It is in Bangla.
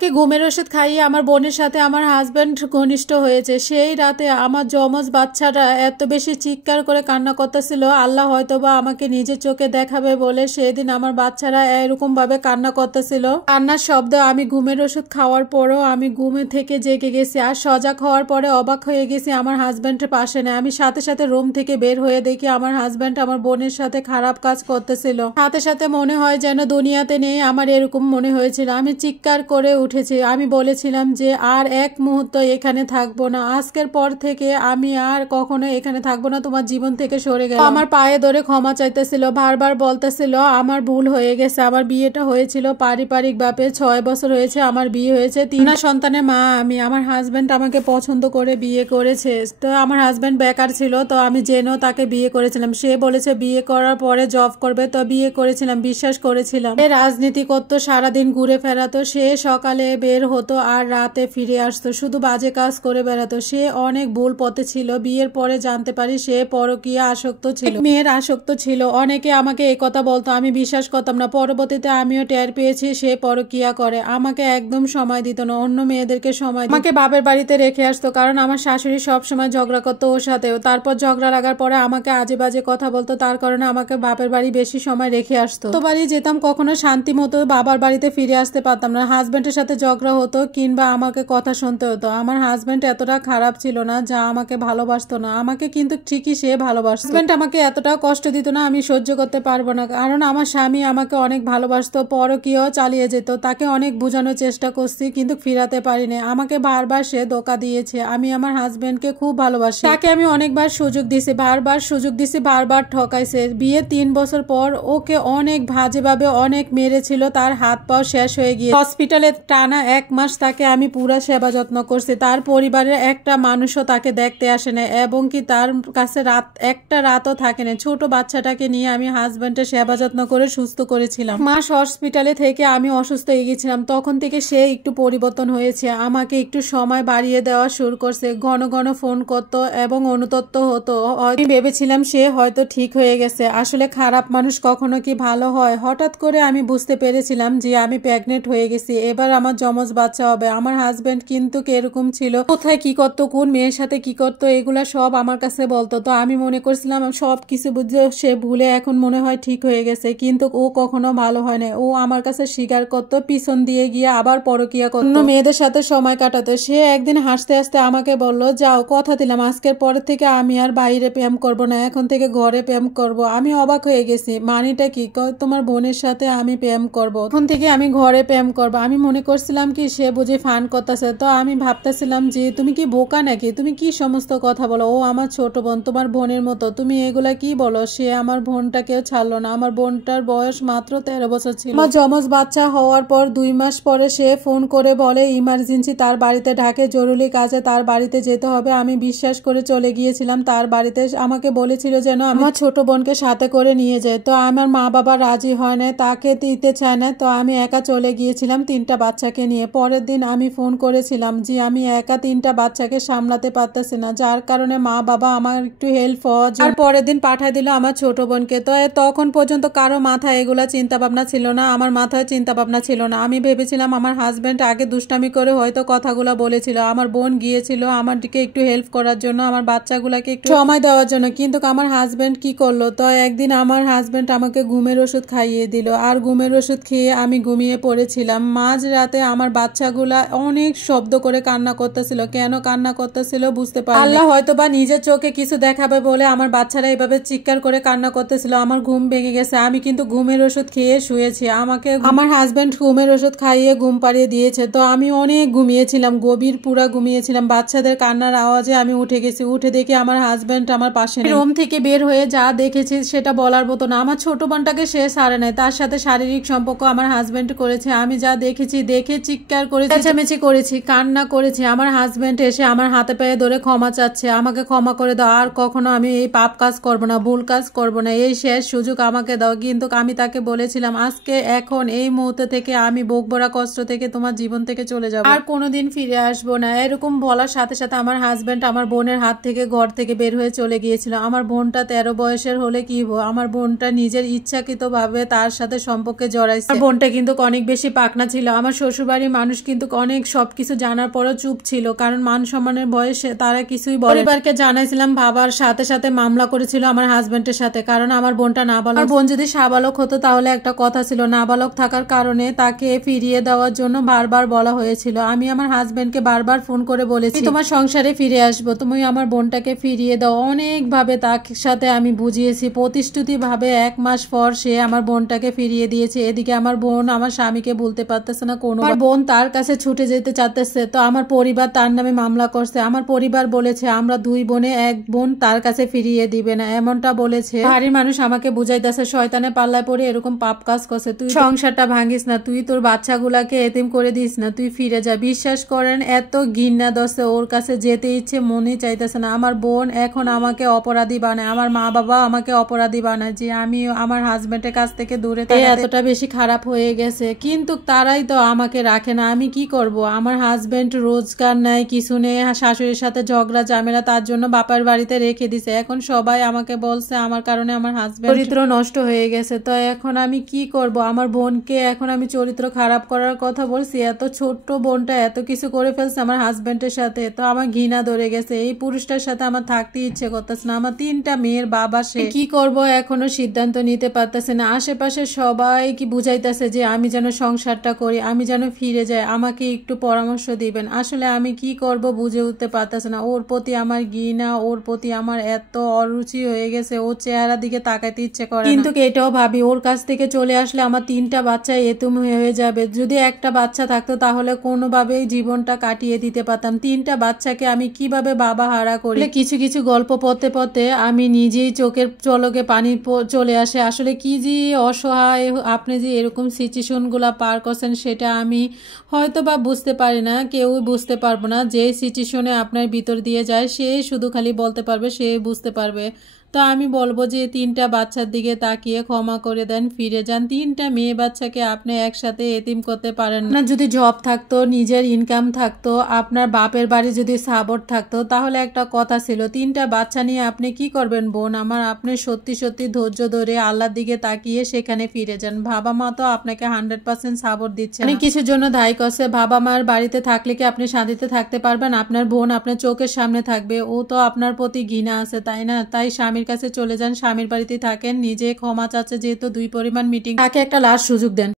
আমাকে ঘুমের ওষুধ খাইয়ে আমার বোনের সাথে আমার হাজব্যান্ড ঘনিষ্ঠ হয়েছে। সেই রাতে আমার যমজ বাচ্চারা এত বেশি চিৎকার করে কান্না করতেছিল, আল্লাহ হয়তোবা আমাকে নিজের চোখে দেখাবে বলে সেই দিন আমার বাচ্চারা এরকম ভাবে কান্না করতেছিল। কান্নার শব্দ আমি ঘুমের ওষুধ খাওয়ার পরও আমি ঘুমে থেকে জেগে গেছি। আর সজাগ হওয়ার পরে অবাক হয়ে গেছি আমার হাজব্যান্ডের পাশে নেই। আমি সাথে সাথে রুম থেকে বের হয়ে দেখি আমার হাজব্যান্ড আমার বোনের সাথে খারাপ কাজ করতেছিল। সাথে সাথে মনে হয় যেন দুনিয়াতে নেই, আমার এরকম মনে হয়েছিল। আমি চিৎকার করে উঠেছি। আমি বলেছিলাম যে আর এক মুহূর্ত এখানে থাকবো না, আজকের পর থেকে আমি আর কখনো এখানে থাকবো না, তোমার জীবন থেকে সরে গেল। আমার পায়ে ধরে ক্ষমা চাইতেছিল, বারবার বলতেছিল আমার ভুল হয়ে গেছে। আমার বিয়েটা হয়েছিল পারিবারিক ভাবে, 6 বছর হয়েছে আমার বিয়ে হয়েছে, 3 সন্তানের মা আমি। আমার হাজব্যান্ড আমাকে পছন্দ করে বিয়ে করেছে। তো আমার হাজব্যান্ড বেকার ছিল, তো আমি জেনেও তাকে বিয়ে করেছিলাম। সে বলেছে বিয়ে করার পরে জব করবে, তো বিয়ে করেছিলাম, বিশ্বাস করেছিলাম। রাজনীতি করতো, সারাদিন ঘুরে ফেরাতো। সে সকালে বের হতো আর রাতে ফিরে আসতো, শুধু বাজে কাজ করে বেড়াতো। সে অনেক ভুল পথে ছিল। বিয়ের পরে জানতে পারি সে পরকীয়া আসক্ত ছিল, মেয়ের আসক্ত ছিল। অনেকে আমাকে এই কথা বলতো, আমি বিশ্বাস করতাম না। পরবর্তীতে আমিও টের পেয়েছি সে পরকীয়া করে। আমাকে একদম সময় দিত না, অন্য মেয়েদেরকে সময় দিত। আমাকে বাপের বাড়িতে রেখে আসতো, কারণ আমার শাশুড়ি সব সময় ঝগড়া করতো ওর সাথেও। তারপর ঝগড়া লাগার পরে আমাকে আজে বাজে কথা বলতো, তার কারণে আমাকে বাপের বাড়ি বেশি সময় রেখে আসতো। তো বাড়ি যেতাম, কখনো শান্তি মতো বাবার বাড়িতে ফিরে আসতে পারতাম না। হাজব্যান্ডের সাথে ঝগড়া হতো কিংবা আমাকে কথা শুনতে হতো। আমার হাজব্যান্ড এতটা খারাপ ছিল না যা আমাকে ভালোবাসতো না, আমাকে কিন্তু ঠিকই সে ভালোবাসতো। হাজব্যান্ড আমাকে এতটা কষ্ট দিত না, আমি সহ্য করতে পারবো না, কারণ আমার স্বামী আমাকে অনেক ভালোবাসতো। পরকীয়াও চালিয়ে যেত, তাকে অনেক বোঝানোর চেষ্টা করছি কিন্তু ফিরাতে পারিনি। আমাকে বারবার সে ধোঁকা দিয়েছে। আমি আমার হাজব্যান্ডকে খুব ভালোবাসি, তাকে আমি অনেকবার সুযোগ দিছি, বারবার সুযোগ দিছি, বারবার ঠকাইছে। বিয়ে 3 বছর পর ওকে অনেক বাজেভাবে অনেক মেরেছিল, তার হাত পাও শেষ হয়ে গিয়ে হসপিটালে টানা 1 মাস তাকে আমি পুরা সেবা যত্ন করছি। তার পরিবারের একটা মানুষও তাকে দেখতে আসে না, এবং কি তার কাছে একটা রাতও থাকে না। ছোট বাচ্চাটাকে নিয়ে আমি হাজব্যান্ডের সেবা যত্ন করে সুস্থ করেছিলাম। মাস হসপিটালে থেকে আমি অসুস্থ হয়ে গেছিলাম, তখন থেকে সে একটু পরিবর্তন হয়েছে। আমাকে একটু সময় বাড়িয়ে দেওয়া শুরু করছে, ঘন ঘন ফোন করতো এবং অনুতপ্ত হতো। আমি ভেবেছিলাম সে হয়তো ঠিক হয়ে গেছে, আসলে খারাপ মানুষ কখনো কি ভালো হয়। হঠাৎ করে আমি বুঝতে পেরেছিলাম যে আমি প্রেগনেন্ট হয়ে গেছি, এবার আমার যমজ বাচ্চা হবে। আমার হাজব্যান্ড কিন্তু এরকম ছিল, কোথায় কি করতো, কোন মেয়ের সাথে কি করতো, এগুলা সব আমার কাছে বলতো। তো আমি মনে করছিলাম সব কিছু বুঝে সে ভুলে এখন মনে হয় ঠিক হয়ে গেছে, কিন্তু ও কখনো ভালো হয় না। ও আমার কাছে স্বীকার করতো, পিছন দিয়ে গিয়ে আবার পরকীয়া করতো, অন্য মেয়েদের সাথে সময় কাটাতো। সে একদিন হাসতে হাসতে আমাকে বলল, যাও, কথা দিলাম আজকের পর থেকে আমি আর বাইরে প্রেম করব না, এখন থেকে ঘরে প্রেম করব। আমি অবাক হয়ে গেছি, মানিটা কি? তোমার বোনের সাথে আমি প্রেম করব, এখন থেকে আমি ঘরে প্রেম করব। আমি মনে করছিলাম কি সে বুঝি ফান করতেছে। তো আমি ভাবতেছিলাম যে তুমি কি বোকা নাকি, তুমি কি সমস্ত কথা বলো, ও আমার ছোট বোন, তোমার বোনের মতো, তুমি এগুলা কি বলো? সে আমার বোনটাকেও ছাড়লো না। আমার বোনটার বয়স মাত্র 13 বছর ছিল। আমার যমজ বাচ্চা হওয়ার পর 2 মাস পরে সে ফোন করে বলে ইমার্জেন্সি তার বাড়িতে ডাকে, জরুরি কাজে তার বাড়িতে যেতে হবে। আমি বিশ্বাস করে চলে গিয়েছিলাম তার বাড়িতে। আমাকে বলেছিল যেন আমার ছোট বোনকে সাথে করে নিয়ে যায়। তো আমার মা বাবা রাজি হয় না, তাকে দিতে চায় না। তো আমি একা চলে গিয়েছিলাম 3টা বাচ্চাকে নিয়ে। পরের দিন আমি ফোন করেছিলাম যে আমি একা 3টা বাচ্চাকে সামলাতে পারতেছি না, যার কারণে মা বাবা আমার একটু হেল্প হওয়ার জন্য পরের দিন পাঠিয়ে দিল আমার ছোট বোনকে। তো তখন পর্যন্ত কারো মাথায় এগুলা চিন্তা ভাবনা ছিল না, আমার মাথায় চিন্তা ভাবনা ছিল না। আমি ভেবেছিলাম আমার হাজব্যান্ড আগে দুষ্টামি করে হয়তো কথাগুলো বলেছিল, আমার বোন গিয়েছিল আমার দিকে একটু হেল্প করার জন্য, আমার বাচ্চাগুলাকে একটু সময় দেওয়ার জন্য, কিন্তু আমার হাজব্যান্ড কি করলো? তো একদিন আমার হাজব্যান্ড আমাকে ঘুমের ওষুধ খাইয়ে দিল, আর ঘুমের ওষুধ খেয়ে আমি ঘুমিয়ে পড়েছিলাম। মাঝ রাতে আমার বাচ্চাগুলা অনেক শব্দ করে কান্না করতেছিল। কেন কান্না করতেছিল বুঝতে পারি, আল্লাহ হয়তো বা নিজের চোখে কিছু দেখাবে বলে আমার বাচ্চারা এভাবে চিৎকার করে কান্না করতেছিল। আমার ঘুম ভেঙে গেছে, আমি কিন্তু ঘুমের ওষুধ খেয়ে শুয়েছি। আমাকে আমার হাজব্যান্ড ঘুমের ওষুধ খাইয়ে ঘুম পাড়িয়ে দিয়েছে। তো আমি অনেক ঘুমিয়েছিলাম, গভীর পুরা ঘুমিয়েছিলাম। বাচ্চাদের কান্নার আওয়াজে আমি উঠে গেছি। উঠে দেখি আমার হাজব্যান্ড আমার পাশে নেই। রুম থেকে বের হয়ে যা দেখেছি সেটা বলার মতো না। আমার ছোট বোনটাকে সে ছাড়ে নাই, তার সাথে শারীরিক সম্পর্ক আমার হাজব্যান্ড করেছে। আমি যা দেখেছি, দেখে চিৎকার করেছি, চেঁচামেচি করেছি, কান্না করেছি। আমার হাজব্যান্ড এসে আমার হাতে পায়ে ধরে ক্ষমা চাচ্ছে, আমাকে ক্ষমা করে দাও, আর কখনো আমি এই পাপ কাজ করব না, ভুল কাজ করব না, এই শেষ সুযোগ আমাকে দাও। কিন্তু আমি তাকে বলেছিলাম আজকে এখন এই মুহূর্ত থেকে আমি বুক ভরা কষ্ট থেকে তোমার জীবন থেকে চলে যাব, আর কোনোদিন ফিরে আসবো না। এরকম বলার সাথে সাথে আমার হাজব্যান্ড আমার বোনের হাত থেকে ঘর থেকে বের হয়ে চলে গিয়েছিল। আমার বোনটা 13 বয়সের হলে কি হবো, আমার বোনটা নিজের ইচ্ছাকৃত ভাবে তার সাথে সম্পর্কে জড়াইছে। আমার বোনটা কিন্তু অনেক বেশি পাকনা ছিল, আমার শ্বশুরবাড়ির মানুষ কিন্তু অনেক সবকিছু জানার পরও চুপ ছিল, কারণ মান সম্মানের বয়সে তারা কিছুই বলে। পরিবারকে জানাইছিলাম, বাবার সাথে সাথে মামলা করেছিল আমার হাজবেন্ডের সাথে, কারণ আমার বোনটা নাবালক। বোন যদি সাবালক হতো তাহলে একটা কথা ছিল, নাবালক থাকার কারণে তাকে ফিরিয়ে দেওয়ার জন্য বারবার বলা হয়েছিল। আমি আমার হাজবেন্ডকে বারবার ফোন করে বলেছি তোমার সংসারে ফিরে আসবো, তুমি আমার বোনটাকে ফিরিয়ে দাও। অনেকভাবে তার সাথে আমি বুঝিয়েছি, প্রতিশ্রুতি ভাবে 1 মাস পর সে আমার বোনটাকে ফিরিয়ে দিয়েছে। এদিকে আমার বোন আমার স্বামীকে বলতে পারতেছে না কোনো, আমার বোন তার কাছে ছুটে যেতে চাইতেছে, তো আমার পরিবার তার নামে মামলা করছে। আমার পরিবার বলেছে আমরা 2 বোনে 1 বোন তার কাছে ফিরিয়ে দিবে না, এমনটা বলেছে। বাড়ির মানুষ আমাকে বুঝাইতেছে শয়তানের পাল্লায় পড়ে এরকম পাপ কাজ করছে, তুই সংসারটা ভাঙিস না, তুই তোর বাচ্চাগুলাকে এতিম করে দিস না, তুই ফিরে যা। বিশ্বাস করেন এত ঘৃণা দশে ওর কাছে যেতে ইচ্ছে মনে চাইতেছে না। আমার বোন এখন আমাকে অপরাধী বানায়, আমার মা বাবা আমাকে অপরাধী বানায় যে আমি আমার হাজবেন্ডের কাছ থেকে দূরে এতটা বেশি খারাপ হয়ে গেছে। কিন্তু তারাই তো আমাকে রাখে না, আমি কি করব? আমার হাজবেন্ড রোজগার নাই, কিছু নেই, শাশুড়ির সাথে ঝগড়া ঝামেলা, তার জন্য বাপার বাড়িতে রেখে দিছে। এখন সবাই আমাকে বলছে আমার কারণে আমার হাজবেন্ড চরিত্র নষ্ট হয়ে গেছে। তো এখন আমি কি করব? আমার বোনকে এখন আমি চরিত্র খারাপ করার কথা বলছি, এত ছোট্ট বোনটা এত কিছু করে ফেলছে আমার হাজবেন্ডের সাথে, তো আমার ঘৃণা ধরে গেছে। এই পুরুষটার সাথে আমার থাকতে ইচ্ছে করতেছে না। আমার 3টা মেয়ের বাবা, সে কি করব এখনো সিদ্ধান্ত নিতে পারতেছে না। আশেপাশে সবাই কি বুঝাইতেছে যে আমি যেন সংসারটা করি, আমি যেন ফিরে যাই, আমাকে একটু পরামর্শ দিবেন। আসলে আমি কি করব বুঝে উঠতে পারতেছে না। ওর প্রতি আমার ঘৃণা, ওর প্রতি আমার এত অরুচি হয়ে গেছে, ওর চেহারা দিকে তাকাইতে ইচ্ছে করে। কিন্তু এটাও ভাবি ওর কাছ থেকে চলে আসলে আমার 3টা বাচ্চা এতিম হয়ে যাবে। যদি একটা বাচ্চা থাকতো তাহলে কোনোভাবেই জীবনটা কাটিয়ে দিতে পারতাম। 3টা বাচ্চাকে আমি কিভাবে বাবা হারা করি। কিছু কিছু গল্প পড়তে পড়তে আমি নিজেই চোখের চলকে পানি চলে আসে। আসলে কি যে অসহায় আপনি যে এরকম সিচুয়েশন গুলা পার করছেন সেটা আমি হয়তো বা বুঝতে পারি না, কেউ বুঝতে পারবো না। যে সিচুয়েশনে আপনার ভিতর দিয়ে যায় সে শুধু খালি বলতে পারবে, সে বুঝতে পারবে। তো আমি বলবো যে 3টা বাচ্চার দিকে তাকিয়ে ক্ষমা করে দেন, ফিরে যান। 3টা মেয়ে বাচ্চাকে আপনি একসাথে এতিম করতে পারেন না। যদি জব থাকতো, নিজের ইনকাম থাকতো, আপনার বাপের বাড়ি যদি সাপোর্ট থাকতো তাহলে একটা কথা ছিল। 3টা বাচ্চা নিয়ে আপনি কি করবেন বোন আমার? আপনি সত্যি সত্যি ধৈর্য ধরে আল্লাহর দিকে তাকিয়ে সেখানে ফিরে যান। বাবা মা তো আপনাকে 100% সাপোর্ট দিচ্ছে, অনেক কিছুর জন্য দায়ী করছে। বাবা মার বাড়িতে থাকলে কি আপনি শান্তিতে থাকতে পারবেন? আপনার বোন আপনার চোখের সামনে থাকবে, ও তো আপনার প্রতি ঘৃণা আছে, তাই না? তাই স্বামীর কাছে চলে যান, স্বামীর বাড়িতে থাকেন, নিজে ক্ষমা চাচ্ছে, যেহেতু 2 পরিমাণ মিটিং, তাকে একটা লাস্ট সুযোগ দেন।